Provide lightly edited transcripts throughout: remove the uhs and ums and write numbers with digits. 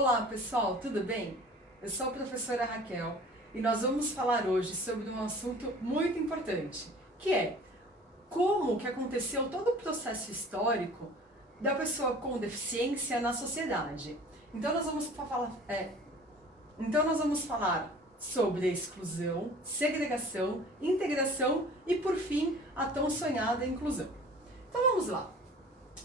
Olá pessoal, tudo bem? Eu sou a professora Raquel e nós vamos falar hoje sobre um assunto muito importante, que é como que aconteceu todo o processo histórico da pessoa com deficiência na sociedade. Então nós vamos falar sobre a exclusão, segregação, integração e, por fim, a tão sonhada inclusão. Então vamos lá.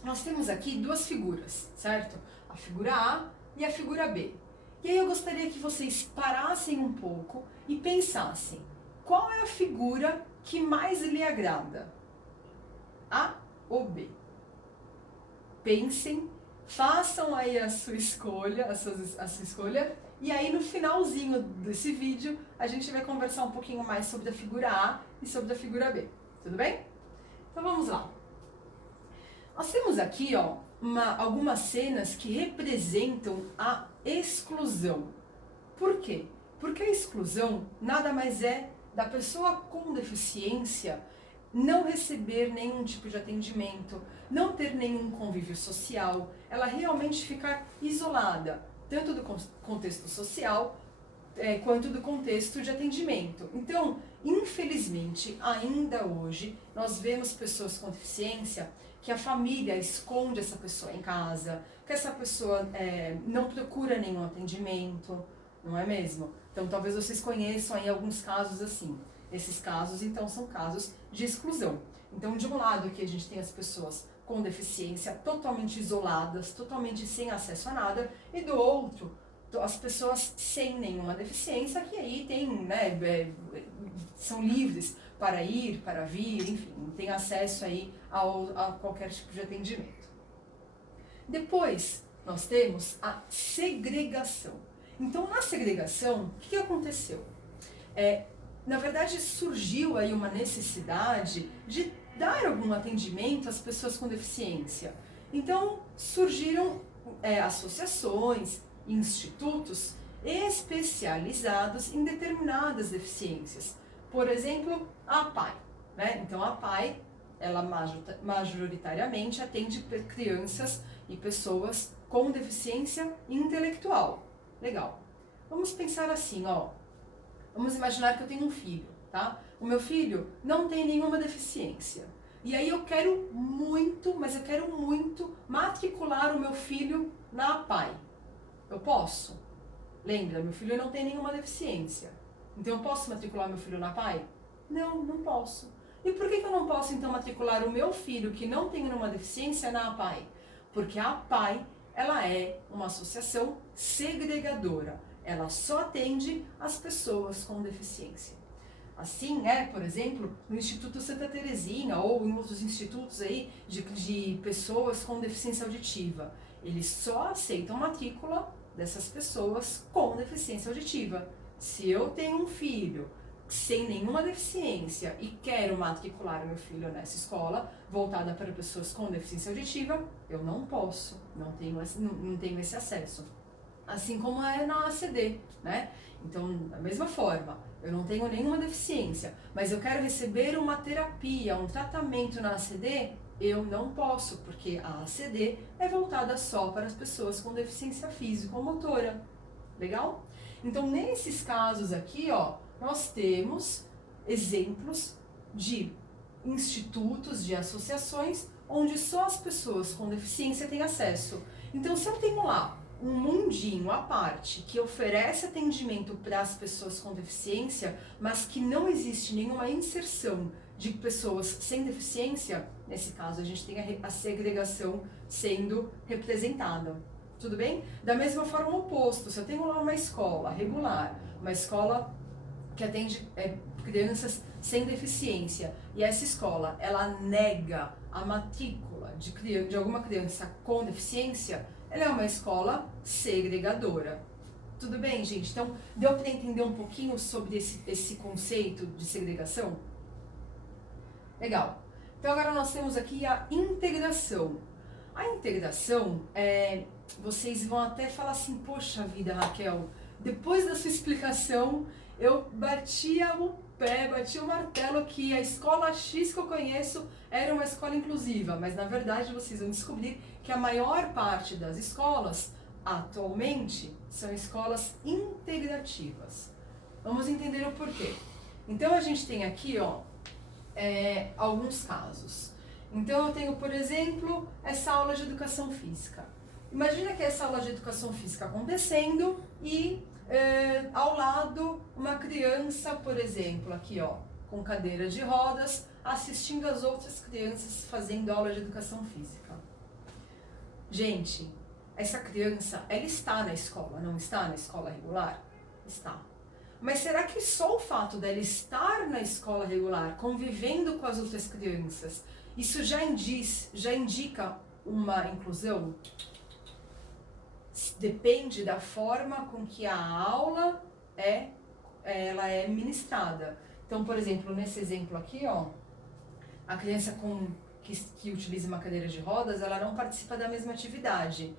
Nós temos aqui duas figuras, certo? A figura A e a figura B. E aí eu gostaria que vocês parassem um pouco e pensassem, qual é a figura que mais lhe agrada? A ou B? Pensem, façam aí a sua escolha, a sua escolha, e aí no finalzinho desse vídeo a gente vai conversar um pouquinho mais sobre a figura A e sobre a figura B. Tudo bem? Então vamos lá. Nós temos aqui algumas cenas que representam a exclusão. Por quê? Porque a exclusão nada mais é da pessoa com deficiência não receber nenhum tipo de atendimento, não ter nenhum convívio social, ela realmente ficar isolada, tanto do contexto social quanto do contexto de atendimento. Então, infelizmente, ainda hoje, nós vemos pessoas com deficiência que a família esconde essa pessoa em casa, que essa pessoa não procura nenhum atendimento, não é mesmo? Então, talvez vocês conheçam aí alguns casos assim. Esses casos, então, são casos de exclusão. Então, de um lado aqui a gente tem as pessoas com deficiência totalmente isoladas, totalmente sem acesso a nada, e do outro, as pessoas sem nenhuma deficiência, que aí tem, são livres para ir, para vir, enfim, tem acesso aí a qualquer tipo de atendimento. Depois, nós temos a segregação. Então, na segregação, o que aconteceu? Na verdade, surgiu aí uma necessidade de dar algum atendimento às pessoas com deficiência. Então, surgiram associações, institutos especializados em determinadas deficiências. Por exemplo, a APAE. Então, a APAE, ela majoritariamente atende crianças e pessoas com deficiência intelectual. Legal. Vamos pensar assim, vamos imaginar que eu tenho um filho, tá? O meu filho não tem nenhuma deficiência. E aí eu quero muito, mas eu quero muito matricular o meu filho na APAE. Eu posso? Lembra, meu filho não tem nenhuma deficiência. Então eu posso matricular meu filho na APAE? Não, não posso. E por que eu não posso então matricular o meu filho que não tem nenhuma deficiência na APAE? Porque a APAE, ela é uma associação segregadora. Ela só atende as pessoas com deficiência. Assim, por exemplo, no Instituto Santa Terezinha ou em outros institutos aí de pessoas com deficiência auditiva. Eles só aceitam matrícula dessas pessoas com deficiência auditiva. Se eu tenho um filho sem nenhuma deficiência e quero matricular o meu filho nessa escola voltada para pessoas com deficiência auditiva, eu não posso, não tenho esse acesso. Assim como é na ACD, né? Então, da mesma forma, eu não tenho nenhuma deficiência, mas eu quero receber uma terapia, um tratamento na ACD, eu não posso, porque a ACD é voltada só para as pessoas com deficiência físico-motora. Legal? Então, nesses casos aqui, nós temos exemplos de institutos, de associações, onde só as pessoas com deficiência têm acesso. Então, se eu tenho lá um mundinho à parte que oferece atendimento para as pessoas com deficiência, mas que não existe nenhuma inserção de pessoas sem deficiência, nesse caso a gente tem a segregação sendo representada. Tudo bem? Da mesma forma, o oposto. Se eu tenho lá uma escola regular, uma escola que atende crianças sem deficiência, e essa escola ela nega a matrícula de alguma criança com deficiência, ela é uma escola segregadora. Tudo bem, gente? Então, deu para entender um pouquinho sobre esse conceito de segregação? Legal. Então, agora nós temos aqui a integração. A integração, vocês vão até falar assim, poxa vida, Raquel, depois da sua explicação, eu batia o pé, batia o martelo que a escola X que eu conheço era uma escola inclusiva, mas na verdade vocês vão descobrir que a maior parte das escolas atualmente são escolas integrativas. Vamos entender o porquê. Então a gente tem aqui, ó, alguns casos. Então eu tenho, por exemplo, essa aula de educação física. Imagina que essa aula de educação física acontecendo e ao lado uma criança, por exemplo, aqui ó, com cadeira de rodas, assistindo as outras crianças fazendo aula de educação física. Gente, essa criança, ela está na escola, não está na escola regular? Está. Mas será que só o fato dela estar na escola regular, convivendo com as outras crianças, isso já indica uma inclusão? Depende da forma com que a aula ela é ministrada. Então, por exemplo, nesse exemplo aqui, ó, a criança que utiliza uma cadeira de rodas, ela não participa da mesma atividade.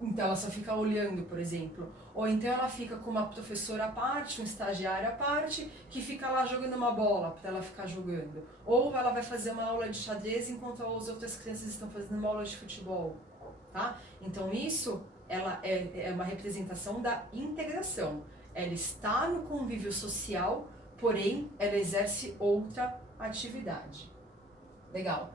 Então ela só fica olhando, por exemplo. Ou então ela fica com uma professora à parte, um estagiário à parte, que fica lá jogando uma bola para ela ficar jogando. Ou ela vai fazer uma aula de xadrez enquanto as outras crianças estão fazendo uma aula de futebol. Tá? Então isso ela é uma representação da integração. Ela está no convívio social, porém ela exerce outra atividade. Legal.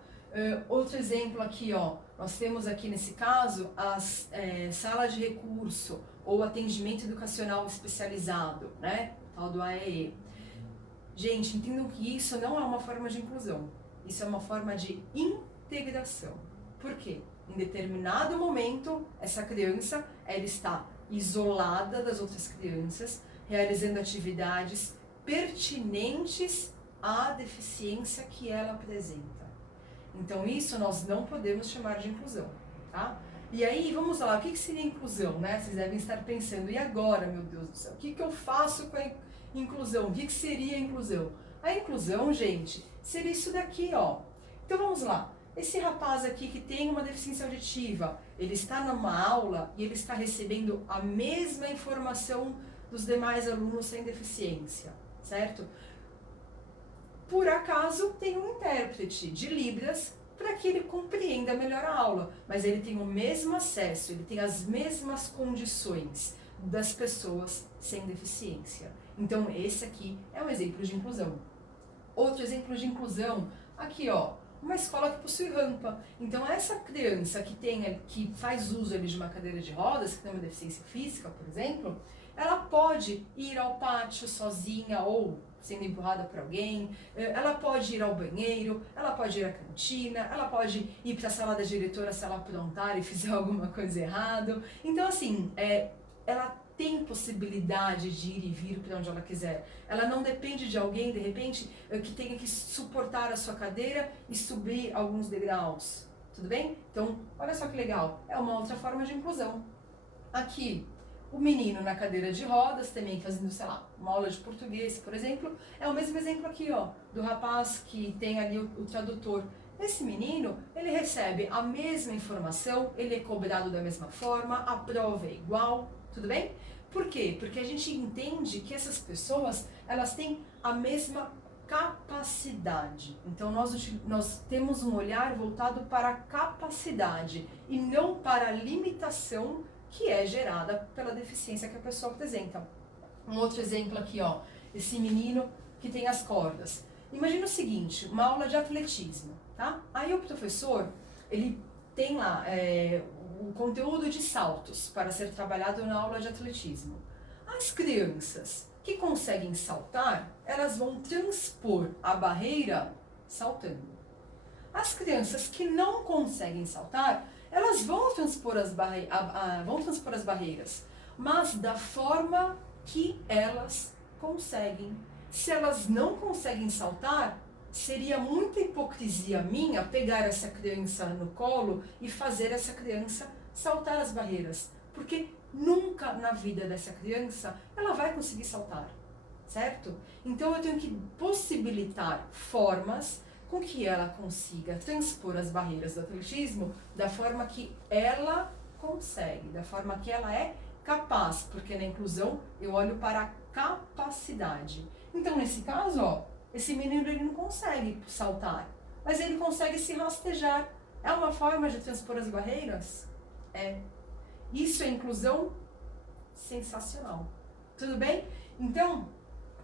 Outro exemplo aqui, ó, nós temos aqui nesse caso as salas de recurso ou atendimento educacional especializado, né? Tal do AEE. Gente, entendam que isso não é uma forma de inclusão, isso é uma forma de integração. Por quê? Em determinado momento, essa criança ela está isolada das outras crianças, realizando atividades pertinentes à deficiência que ela apresenta. Então isso nós não podemos chamar de inclusão, tá? E aí, vamos lá, o que seria inclusão, né? Vocês devem estar pensando, e agora, meu Deus do céu, o que eu faço com a inclusão? O que seria a inclusão? A inclusão, gente, seria isso daqui, ó. Então vamos lá, esse rapaz aqui que tem uma deficiência auditiva, ele está numa aula e ele está recebendo a mesma informação dos demais alunos sem deficiência, certo? Por acaso tem um intérprete de Libras para que ele compreenda melhor a aula, mas ele tem o mesmo acesso, ele tem as mesmas condições das pessoas sem deficiência. Então esse aqui é um exemplo de inclusão. Outro exemplo de inclusão, aqui ó, uma escola que possui rampa. Então essa criança que faz uso ali de uma cadeira de rodas, que tem uma deficiência física, por exemplo, ela pode ir ao pátio sozinha ou sendo empurrada por alguém, ela pode ir ao banheiro, ela pode ir à cantina, ela pode ir para a sala da diretora se ela aprontar e fizer alguma coisa errada. Então assim, ela tem possibilidade de ir e vir para onde ela quiser. Ela não depende de alguém, de repente, que tenha que suportar a sua cadeira e subir alguns degraus. Tudo bem? Então, olha só que legal. É uma outra forma de inclusão. Aqui, o menino na cadeira de rodas, também fazendo, sei lá, uma aula de português, por exemplo. É o mesmo exemplo aqui, ó, do rapaz que tem ali o tradutor. Esse menino, ele recebe a mesma informação, ele é cobrado da mesma forma, a prova é igual, tudo bem? Por quê? Porque a gente entende que essas pessoas, elas têm a mesma capacidade. Então nós temos um olhar voltado para a capacidade e não para a limitação que é gerada pela deficiência que a pessoa apresenta. Um outro exemplo aqui, ó, esse menino que tem as cordas. Imagina o seguinte, uma aula de atletismo, tá? Aí o professor, ele tem lá o conteúdo de saltos para ser trabalhado na aula de atletismo. As crianças que conseguem saltar, elas vão transpor a barreira saltando. As crianças que não conseguem saltar, elas vão transpor as barreiras, mas da forma que elas conseguem. Se elas não conseguem saltar, seria muita hipocrisia minha pegar essa criança no colo e fazer essa criança saltar as barreiras, porque nunca na vida dessa criança ela vai conseguir saltar, certo? Então eu tenho que possibilitar formas com que ela consiga transpor as barreiras do atletismo da forma que ela consegue, da forma que ela é capaz, porque na inclusão eu olho para a capacidade. Então nesse caso, ó, esse menino ele não consegue saltar, mas ele consegue se rastejar. É uma forma de transpor as barreiras? É. Isso é inclusão sensacional. Tudo bem? Então,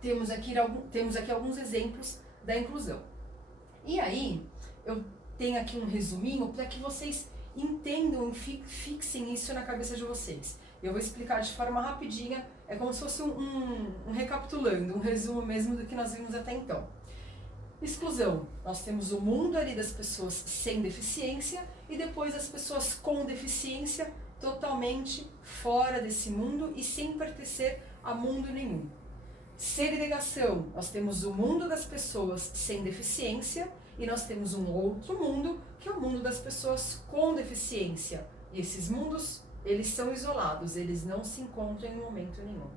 temos aqui alguns exemplos da inclusão. E aí, eu tenho aqui um resuminho para que vocês entendam e fixem isso na cabeça de vocês. Eu vou explicar de forma rapidinha, é como se fosse um recapitulando, um resumo mesmo do que nós vimos até então. Exclusão, nós temos o mundo ali das pessoas sem deficiência e depois as pessoas com deficiência totalmente fora desse mundo e sem pertencer a mundo nenhum. Segregação, nós temos o mundo das pessoas sem deficiência e nós temos um outro mundo, que é o mundo das pessoas com deficiência. E esses mundos, eles são isolados, eles não se encontram em momento nenhum.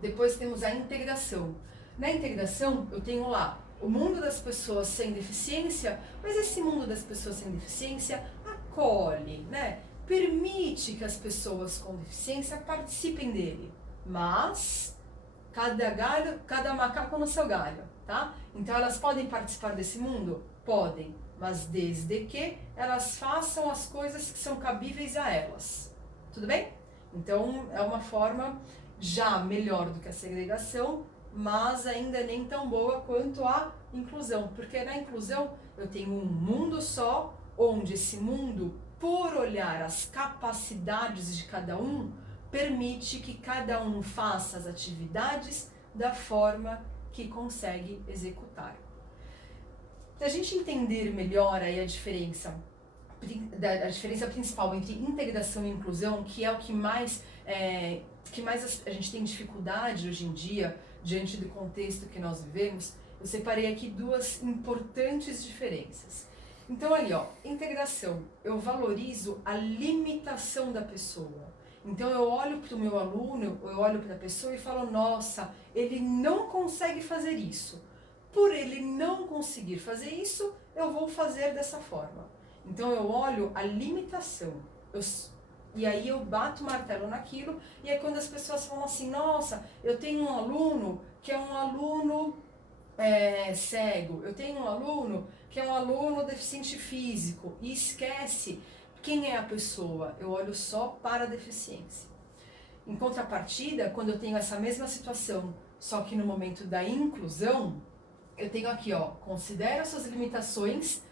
Depois temos a integração. Na integração, eu tenho lá o mundo das pessoas sem deficiência, mas esse mundo das pessoas sem deficiência acolhe, né? Permite que as pessoas com deficiência participem dele, mas cada macaco no seu galho, tá? Então elas podem participar desse mundo? Podem, mas desde que elas façam as coisas que são cabíveis a elas. Tudo bem? Então é uma forma já melhor do que a segregação, mas ainda nem tão boa quanto a inclusão, porque na inclusão eu tenho um mundo só, onde esse mundo, por olhar as capacidades de cada um, permite que cada um faça as atividades da forma que consegue executar. Para a gente entender melhor aí a diferença principal entre integração e inclusão, que é o que mais a gente tem dificuldade hoje em dia, diante do contexto que nós vivemos, eu separei aqui duas importantes diferenças. Então ali, ó, integração, eu valorizo a limitação da pessoa. Então eu olho para o meu aluno, eu olho para a pessoa e falo, nossa, ele não consegue fazer isso. Por ele não conseguir fazer isso, eu vou fazer dessa forma. Então eu olho a limitação, e aí eu bato o martelo naquilo, e aí quando as pessoas falam assim, nossa, eu tenho um aluno que é um aluno cego, eu tenho um aluno que é um aluno deficiente físico, e esquece quem é a pessoa, eu olho só para a deficiência. Em contrapartida, quando eu tenho essa mesma situação, só que no momento da inclusão, eu tenho aqui, ó, considera suas limitações,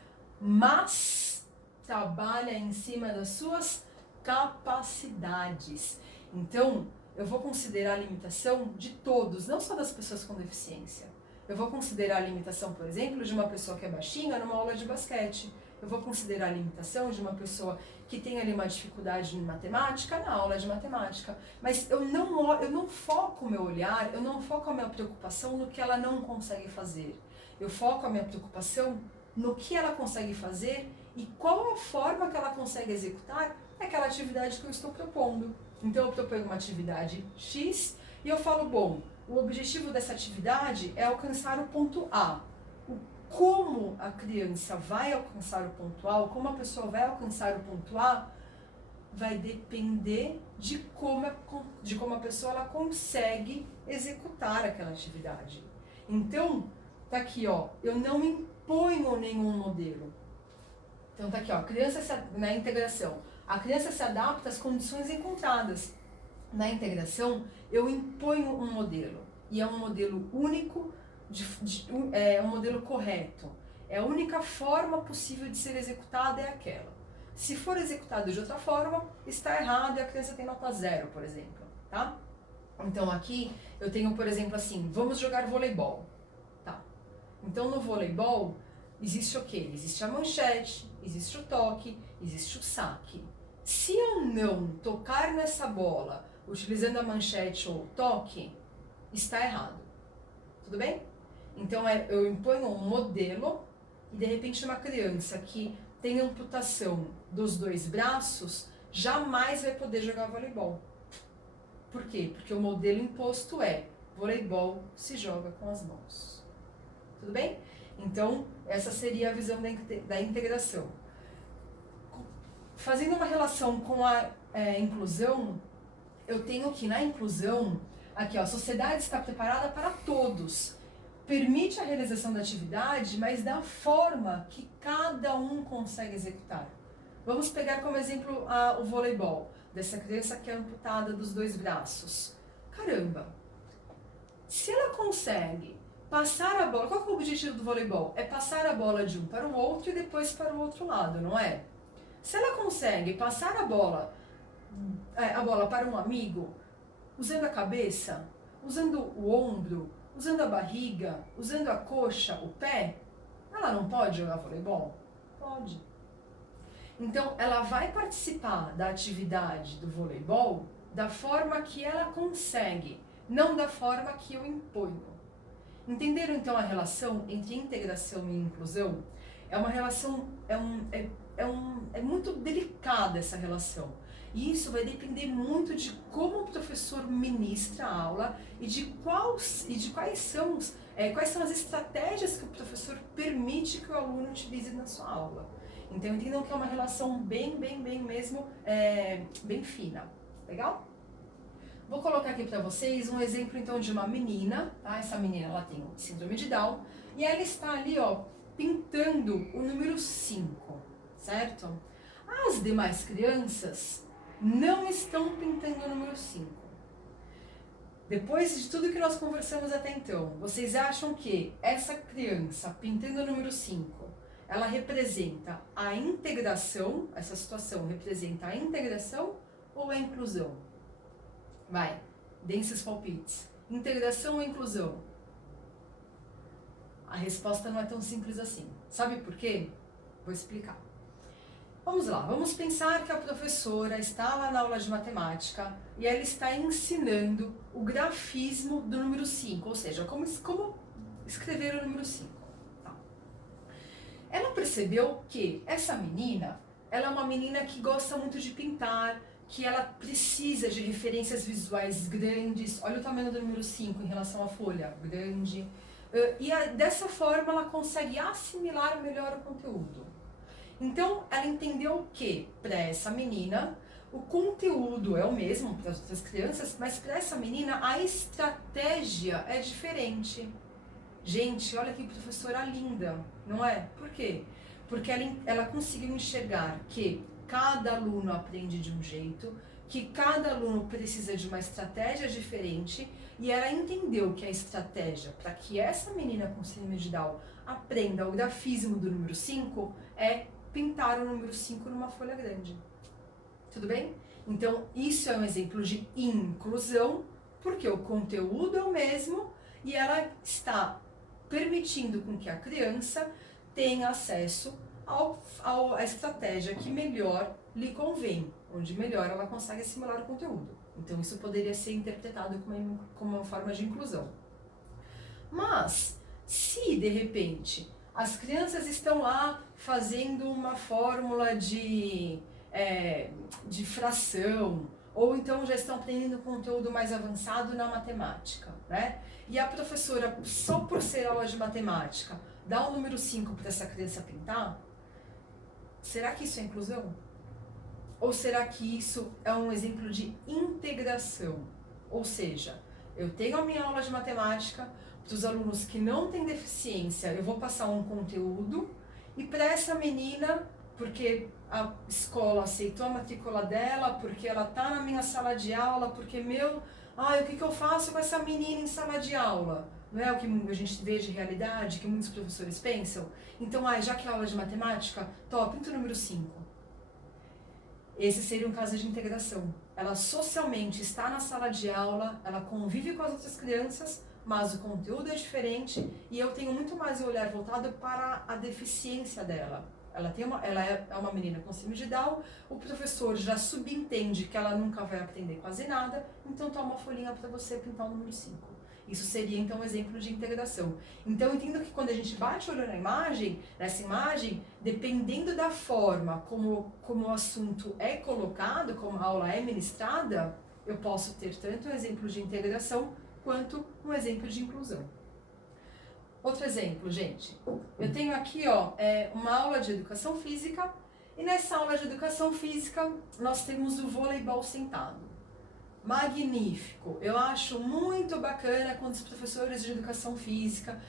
mas trabalha em cima das suas capacidades. Então, eu vou considerar a limitação de todos, não só das pessoas com deficiência. Eu vou considerar a limitação, por exemplo, de uma pessoa que é baixinha numa aula de basquete. Eu vou considerar a limitação de uma pessoa que tem ali uma dificuldade em matemática na aula de matemática. Mas eu não foco o meu olhar, eu não foco a minha preocupação no que ela não consegue fazer. Eu foco a minha preocupação no que ela consegue fazer e qual a forma que ela consegue executar aquela atividade que eu estou propondo. Então eu proponho uma atividade X e eu falo, bom, o objetivo dessa atividade é alcançar o ponto A. Como a criança vai alcançar o ponto A, ou como a pessoa vai alcançar o ponto A, vai depender de como a pessoa ela consegue executar aquela atividade. Então, tá aqui, ó, eu não imponho nenhum modelo. Então tá aqui, ó, na integração, a criança se adapta às condições encontradas. Na integração, eu imponho um modelo, e é um modelo único, é um modelo correto. É a única forma possível de ser executada é aquela. Se for executado de outra forma, está errado e a criança tem nota 0, por exemplo, tá? Então aqui eu tenho, por exemplo, assim, vamos jogar voleibol, tá? Então no voleibol existe o quê? Existe a manchete, existe o toque, existe o saque. Se eu não tocar nessa bola utilizando a manchete ou o toque, está errado. Tudo bem? Então eu imponho um modelo e de repente uma criança que tem amputação dos 2 braços jamais vai poder jogar voleibol. Por quê? Porque o modelo imposto é voleibol se joga com as mãos. Tudo bem? Então essa seria a visão da integração. Fazendo uma relação com a inclusão, eu tenho que na inclusão, aqui ó, a sociedade está preparada para todos. Permite a realização da atividade, mas da forma que cada um consegue executar. Vamos pegar como exemplo o voleibol. dessa criança que é amputada dos 2 braços. Caramba, se ela consegue passar a bola, qual que é o objetivo do voleibol? É passar a bola de um para o outro e depois para o outro lado, não é? Se ela consegue passar a bola para um amigo, usando a cabeça, usando o ombro, usando a barriga, usando a coxa, o pé, ela não pode jogar voleibol? Pode. Então, ela vai participar da atividade do voleibol da forma que ela consegue, não da forma que eu imponho. Entenderam então a relação entre integração e inclusão? É uma relação, é muito delicada essa relação. E isso vai depender muito de como o professor ministra a aula e de quais são as estratégias que o professor permite que o aluno utilize na sua aula. Então entendam que é uma relação bem mesmo, bem fina. Legal? Vou colocar aqui para vocês um exemplo então de uma menina, tá? Essa menina ela tem síndrome de Down e ela está ali, ó, pintando o número 5, certo? As demais crianças não estão pintando o número 5. Depois de tudo que nós conversamos até então, vocês acham que essa criança pintando o número 5, ela representa a integração, essa situação representa a integração ou a inclusão? Vai, deem seus palpites. Integração ou inclusão? A resposta não é tão simples assim. Sabe por quê? Vou explicar. Vamos lá, vamos pensar que a professora está lá na aula de matemática e ela está ensinando o grafismo do número 5, ou seja, como escrever o número 5. Tá. Ela percebeu que essa menina, ela é uma menina que gosta muito de pintar, que ela precisa de referências visuais grandes. Olha o tamanho do número 5 em relação à folha, grande. E dessa forma ela consegue assimilar melhor o conteúdo. Então, ela entendeu que, para essa menina, o conteúdo é o mesmo para as outras crianças, mas para essa menina a estratégia é diferente. Gente, olha que professora linda, não é? Por quê? Porque ela conseguiu enxergar que cada aluno aprende de um jeito, que cada aluno precisa de uma estratégia diferente, e ela entendeu que a estratégia para que essa menina com síndrome de Down aprenda o grafismo do número 5 é pintar o número 5 numa folha grande. Tudo bem? Então, isso é um exemplo de inclusão, porque o conteúdo é o mesmo e ela está permitindo com que a criança tenha acesso à estratégia que melhor lhe convém, onde melhor ela consegue assimilar o conteúdo. Então, isso poderia ser interpretado como uma forma de inclusão. Mas, se de repente as crianças estão lá fazendo uma fórmula de fração, ou então já estão aprendendo conteúdo mais avançado na matemática, né? E a professora, só por ser aula de matemática, dá o número 5 para essa criança pintar, será que isso é inclusão? Ou será que isso é um exemplo de integração? Ou seja, eu tenho a minha aula de matemática, para os alunos que não têm deficiência, eu vou passar um conteúdo, e para essa menina, porque a escola aceitou a matrícula dela, porque ela está na minha sala de aula, porque o que eu faço com essa menina em sala de aula? Não é o que a gente vê de realidade, que muitos professores pensam? Então, já que é aula de matemática, pinta o número 5. Esse seria um caso de integração. Ela socialmente está na sala de aula, ela convive com as outras crianças, mas o conteúdo é diferente e eu tenho muito mais o olhar voltado para a deficiência dela. Ela é uma menina com síndrome de Down, o professor já subentende que ela nunca vai aprender quase nada, então toma uma folhinha para você pintar o número 5. Isso seria então um exemplo de integração. Então eu entendo que quando a gente bate o olho nessa imagem, dependendo da forma como o assunto é colocado, como a aula é ministrada, eu posso ter tanto um exemplo de integração quanto um exemplo de inclusão. Outro exemplo, gente. Eu tenho aqui uma aula de educação física e nessa aula de educação física nós temos o voleibol sentado. Magnífico! Eu acho muito bacana quando os professores de educação física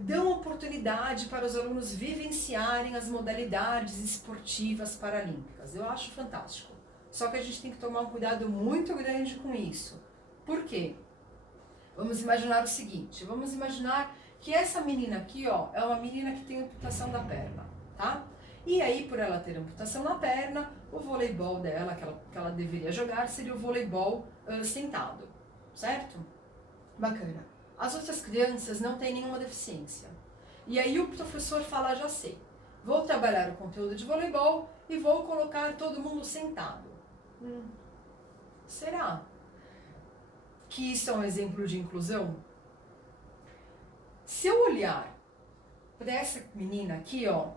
dão oportunidade para os alunos vivenciarem as modalidades esportivas paralímpicas. Eu acho fantástico. Só que a gente tem que tomar um cuidado muito grande com isso. Por quê? Vamos imaginar o seguinte, vamos imaginar que essa menina aqui, ó, é uma menina que tem amputação da perna, tá? E aí, por ela ter amputação na perna, o voleibol dela, que ela deveria jogar, seria o voleibol sentado, certo? Bacana. As outras crianças não têm nenhuma deficiência. E aí o professor fala, já sei, vou trabalhar o conteúdo de voleibol e vou colocar todo mundo sentado. Será que isso é um exemplo de inclusão? Se eu olhar para essa menina aqui, ó,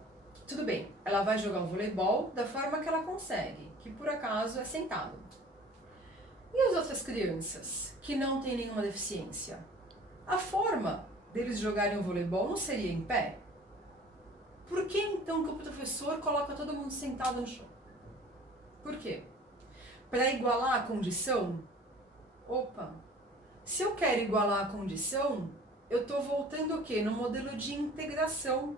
tudo bem, ela vai jogar o voleibol da forma que ela consegue, que por acaso é sentado. E as outras crianças que não têm nenhuma deficiência? A forma deles jogarem o voleibol não seria em pé? Por que então que o professor coloca todo mundo sentado no chão? Por quê? Para igualar a condição? Opa! Se eu quero igualar a condição, eu estou voltando o quê? No modelo de integração,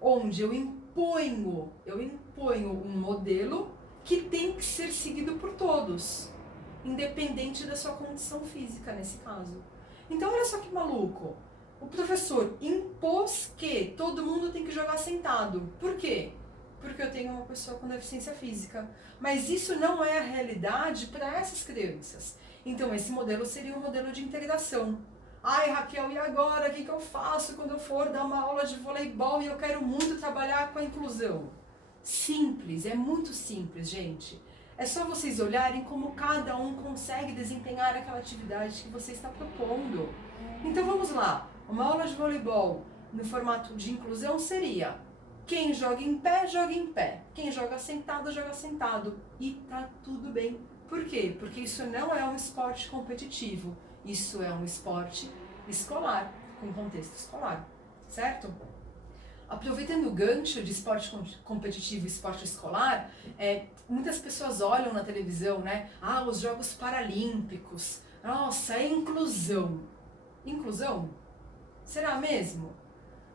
onde eu imponho um modelo que tem que ser seguido por todos, independente da sua condição física nesse caso. Então olha só que maluco, o professor impôs que todo mundo tem que jogar sentado. Por quê? Porque eu tenho uma pessoa com deficiência física. Mas isso não é a realidade para essas crianças. Então esse modelo seria um modelo de integração. Ai, Raquel, e agora? O que eu faço quando eu for dar uma aula de voleibol e eu quero muito trabalhar com a inclusão? Simples, é muito simples, gente. É só vocês olharem como cada um consegue desempenhar aquela atividade que você está propondo. Então vamos lá, uma aula de voleibol no formato de inclusão seria: quem joga em pé, joga em pé. Quem joga sentado, joga sentado. E tá tudo bem. Por quê? Porque isso não é um esporte competitivo. Isso é um esporte escolar, com contexto escolar, certo? Aproveitando o gancho de esporte competitivo e esporte escolar, muitas pessoas olham na televisão, né? Ah, os Jogos Paralímpicos. Nossa, é inclusão. Inclusão? Será mesmo?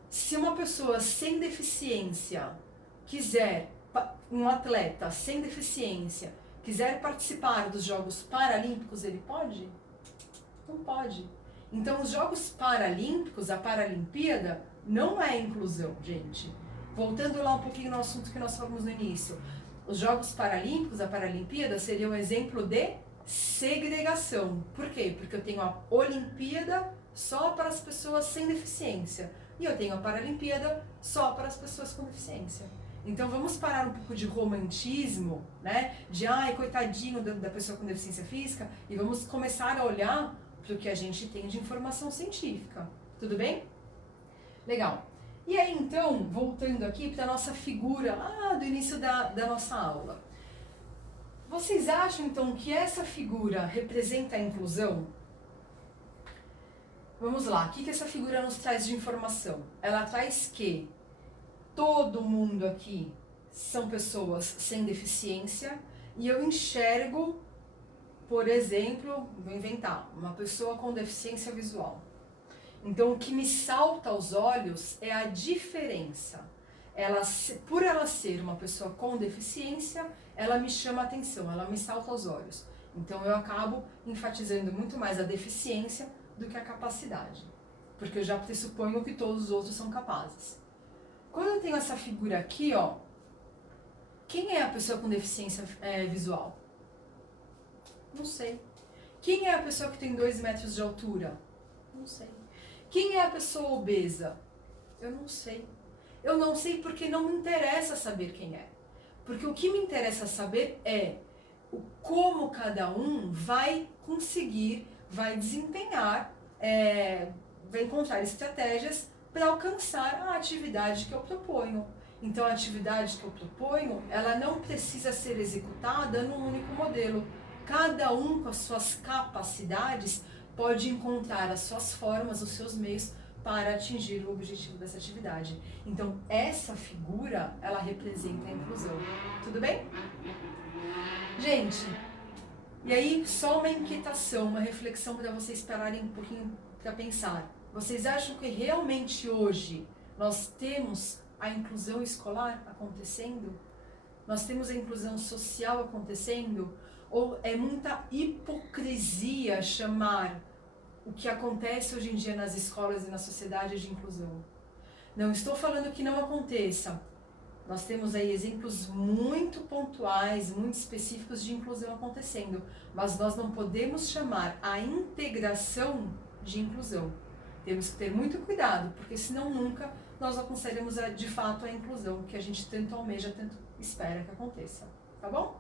Se uma pessoa sem deficiência quiser, um atleta sem deficiência, quiser participar dos Jogos Paralímpicos, ele pode? Não pode. Então, os Jogos Paralímpicos, a Paralimpíada, não é inclusão, gente. Voltando lá um pouquinho no assunto que nós falamos no início. Os Jogos Paralímpicos, a Paralimpíada, seria um exemplo de segregação. Por quê? Porque eu tenho a Olimpíada só para as pessoas sem deficiência. E eu tenho a Paralimpíada só para as pessoas com deficiência. Então vamos parar um pouco de romantismo, né? De ai, coitadinho da pessoa com deficiência física, e vamos começar a olhar para o que a gente tem de informação científica. Tudo bem? Legal. E aí então, voltando aqui para a nossa figura lá do início da nossa aula. Vocês acham então que essa figura representa a inclusão? Vamos lá, o que essa figura nos traz de informação? Ela traz que todo mundo aqui são pessoas sem deficiência e eu enxergo, por exemplo, vou inventar, uma pessoa com deficiência visual. Então, o que me salta aos olhos é a diferença. Por ela ser uma pessoa com deficiência, ela me chama a atenção, ela me salta aos olhos. Então, eu acabo enfatizando muito mais a deficiência do que a capacidade, porque eu já pressuponho que todos os outros são capazes. Quando eu tenho essa figura aqui, ó, quem é a pessoa com deficiência visual? Não sei. Quem é a pessoa que tem 2 metros de altura? Não sei. Quem é a pessoa obesa? Eu não sei. Eu não sei porque não me interessa saber quem é. Porque o que me interessa saber é como cada um vai conseguir, vai desempenhar, vai encontrar estratégias para alcançar a atividade que eu proponho. Então, a atividade que eu proponho, ela não precisa ser executada num único modelo. Cada um com as suas capacidades pode encontrar as suas formas, os seus meios para atingir o objetivo dessa atividade. Então, essa figura, ela representa a inclusão. Tudo bem? Gente, e aí só uma inquietação, uma reflexão para vocês pararem um pouquinho para pensar. Vocês acham que realmente hoje nós temos a inclusão escolar acontecendo? nós temos a inclusão social acontecendo, ou é muita hipocrisia chamar o que acontece hoje em dia nas escolas e na sociedade de inclusão? Não estou falando que não aconteça. Nós temos aí exemplos muito pontuais, muito específicos de inclusão acontecendo, mas nós não podemos chamar a integração de inclusão. Temos que ter muito cuidado, porque senão nunca nós alcançaremos de fato a inclusão que a gente tanto almeja, tanto espera que aconteça. Tá bom?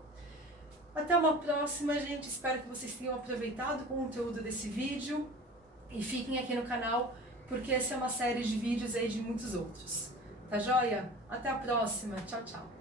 Até uma próxima, gente. Espero que vocês tenham aproveitado o conteúdo desse vídeo e fiquem aqui no canal, porque essa é uma série de vídeos aí de muitos outros. Tá joia? Até a próxima. Tchau, tchau.